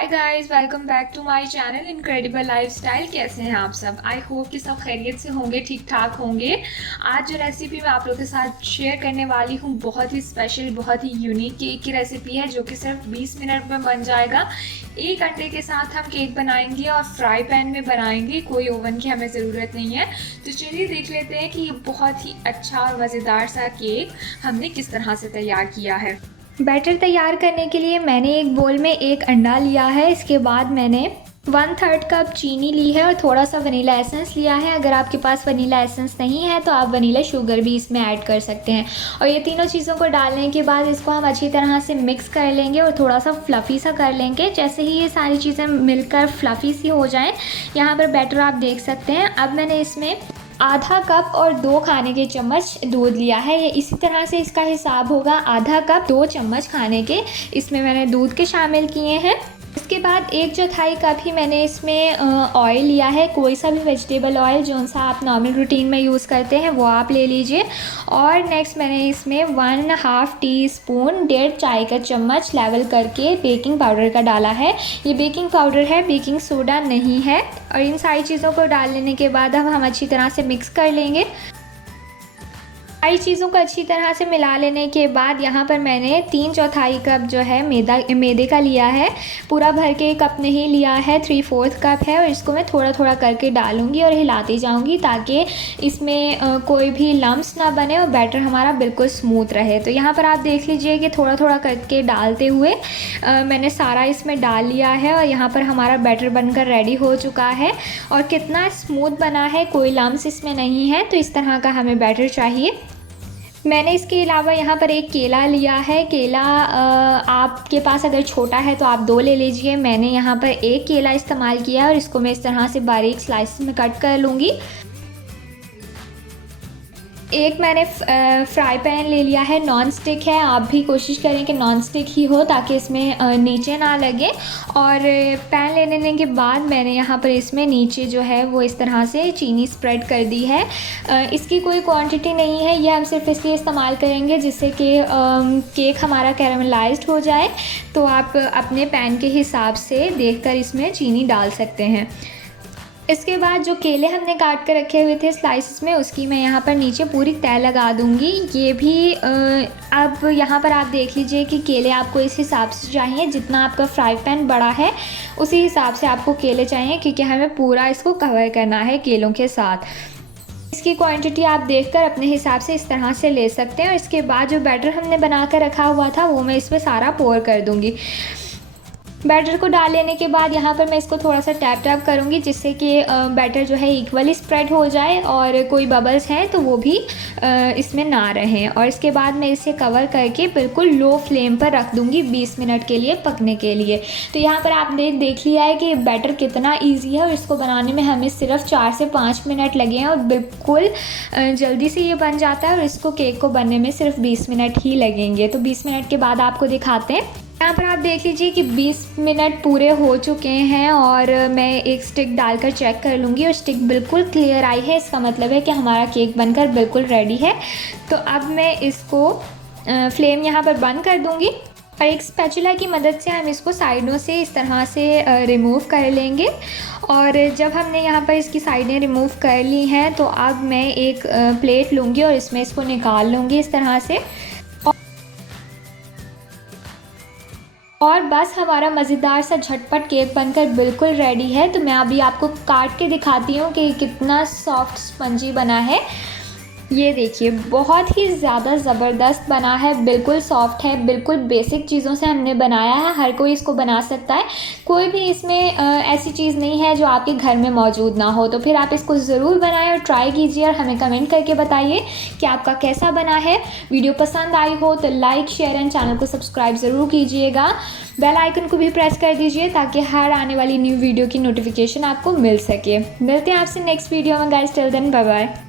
Hi guys, welcome back to my channel incredible lifestyle. कैसे हैं आप सब? आई होप कि सब खैरियत से होंगे, ठीक ठाक होंगे। आज जो रेसिपी मैं आप लोगों के साथ शेयर करने वाली हूँ बहुत ही स्पेशल, बहुत ही यूनिक केक की रेसिपी है जो कि सिर्फ 20 मिनट में बन जाएगा। एक अंडे के साथ हम केक बनाएंगे और फ्राई पैन में बनाएंगे, कोई ओवन की हमें ज़रूरत नहीं है। तो चलिए देख लेते हैं कि ये बहुत ही अच्छा और मज़ेदार सा केक हमने किस तरह से तैयार किया है। बैटर तैयार करने के लिए मैंने एक बोल में एक अंडा लिया है। इसके बाद मैंने 1/3 कप चीनी ली है और थोड़ा सा वनीला एसेंस लिया है। अगर आपके पास वनीला एसेंस नहीं है तो आप वनीला शुगर भी इसमें ऐड कर सकते हैं। और ये तीनों चीज़ों को डालने के बाद इसको हम अच्छी तरह से मिक्स कर लेंगे और थोड़ा सा फ्लफ़ी सा कर लेंगे। जैसे ही ये सारी चीज़ें मिलकर फ्लफ़ी सी हो जाएं, यहाँ पर बैटर आप देख सकते हैं। अब मैंने इसमें आधा कप और 2 खाने के चम्मच दूध लिया है। ये इसी तरह से इसका हिसाब होगा, आधा कप 2 चम्मच खाने के इसमें मैंने दूध के शामिल किए हैं। इसके बाद 1/4 कप ही मैंने इसमें ऑयल लिया है। कोई सा भी वेजिटेबल ऑयल जो सा आप नॉर्मल रूटीन में यूज़ करते हैं वो आप ले लीजिए। और नेक्स्ट मैंने इसमें 1/2 टीस्पून 1.5 चाय का चम्मच लेवल करके बेकिंग पाउडर का डाला है। ये बेकिंग पाउडर है, बेकिंग सोडा नहीं है। और इन सारी चीज़ों को डाल लेने के बाद अब हम अच्छी तरह से मिक्स कर लेंगे। सारी चीज़ों को अच्छी तरह से मिला लेने के बाद यहाँ पर मैंने 3/4 कप जो है मैदे का लिया है। पूरा भर के कप नहीं लिया है, 3/4 कप है। और इसको मैं थोड़ा थोड़ा करके डालूंगी और हिलाती जाऊंगी ताकि इसमें कोई भी लम्स ना बने और बैटर हमारा बिल्कुल स्मूथ रहे। तो यहाँ पर आप देख लीजिए कि थोड़ा थोड़ा करके डालते हुए मैंने सारा इसमें डाल लिया है और यहाँ पर हमारा बैटर बनकर रेडी हो चुका है। और कितना स्मूथ बना है, कोई लम्स इसमें नहीं है। तो इस तरह का हमें बैटर चाहिए। मैंने इसके अलावा यहाँ पर एक केला लिया है। केला आपके पास अगर छोटा है तो आप 2 ले लीजिए। मैंने यहाँ पर एक केला इस्तेमाल किया है और इसको मैं इस तरह से बारीक स्लाइस में कट कर लूँगी। एक मैंने फ्राई पैन ले लिया है, नॉन स्टिक है। आप भी कोशिश करें कि नॉन स्टिक ही हो ताकि इसमें नीचे ना लगे। और पैन ले लेने के बाद मैंने यहाँ पर इसमें नीचे जो है वो इस तरह से चीनी स्प्रेड कर दी है। इसकी कोई क्वांटिटी नहीं है, ये हम सिर्फ इसलिए इस्तेमाल करेंगे जिससे कि केक हमारा कैरामलाइज्ड हो जाए। तो आप अपने पैन के हिसाब से देखकर इसमें चीनी डाल सकते हैं। इसके बाद जो केले हमने काट कर रखे हुए थे स्लाइसेस में, उसकी मैं यहाँ पर नीचे पूरी तह लगा दूँगी। ये भी अब यहाँ पर आप देख लीजिए कि केले आपको इस हिसाब से चाहिए, जितना आपका फ्राई पैन बड़ा है उसी हिसाब से आपको केले चाहिए, क्योंकि हमें पूरा इसको कवर करना है केलों के साथ। इसकी क्वांटिटी आप देखकर अपने हिसाब से इस तरह से ले सकते हैं। और इसके बाद जो बैटर हमने बना कर रखा हुआ था वो मैं इसमें सारा पोर कर दूँगी। बैटर को डाल लेने के बाद यहाँ पर मैं इसको थोड़ा सा टैप टैप करूँगी जिससे कि बैटर जो है इक्वली स्प्रेड हो जाए और कोई बबल्स हैं तो वो भी इसमें ना रहें। और इसके बाद मैं इसे कवर करके बिल्कुल लो फ्लेम पर रख दूँगी 20 मिनट के लिए पकने के लिए। तो यहाँ पर आपने देख लिया है कि बैटर कितना ईजी है और इसको बनाने में हमें सिर्फ 4 से 5 मिनट लगे हैं और बिल्कुल जल्दी से ये बन जाता है। और इसको केक को बनने में सिर्फ 20 मिनट ही लगेंगे। तो 20 मिनट के बाद आपको दिखाते हैं। यहाँ पर आप देख लीजिए कि 20 मिनट पूरे हो चुके हैं और मैं एक स्टिक डालकर चेक कर लूँगी और स्टिक बिल्कुल क्लियर आई है। इसका मतलब है कि हमारा केक बनकर बिल्कुल रेडी है। तो अब मैं इसको फ्लेम यहाँ पर बंद कर दूँगी और एक स्पैचुला की मदद से हम इसको साइडों से इस तरह से रिमूव कर लेंगे। और जब हमने यहाँ पर इसकी साइडें रिमूव कर ली हैं तो अब मैं एक प्लेट लूँगी और इसमें इसको निकाल लूँगी इस तरह से। और बस हमारा मज़ेदार सा झटपट केक बनकर बिल्कुल रेडी है। तो मैं अभी आपको काट के दिखाती हूँ कि कितना सॉफ्ट स्पंजी बना है। ये देखिए, बहुत ही ज़्यादा ज़बरदस्त बना है, बिल्कुल सॉफ्ट है। बिल्कुल बेसिक चीज़ों से हमने बनाया है, हर कोई इसको बना सकता है। कोई भी इसमें ऐसी चीज़ नहीं है जो आपके घर में मौजूद ना हो। तो फिर आप इसको ज़रूर बनाएं और ट्राई कीजिए और हमें कमेंट करके बताइए कि आपका कैसा बना है। वीडियो पसंद आई हो तो लाइक, शेयर एंड चैनल को सब्सक्राइब ज़रूर कीजिएगा। बेल आइकन को भी प्रेस कर दीजिए ताकि हर आने वाली न्यू वीडियो की नोटिफिकेशन आपको मिल सके। मिलते हैं आपसे नेक्स्ट वीडियो में guys, till then bye bye.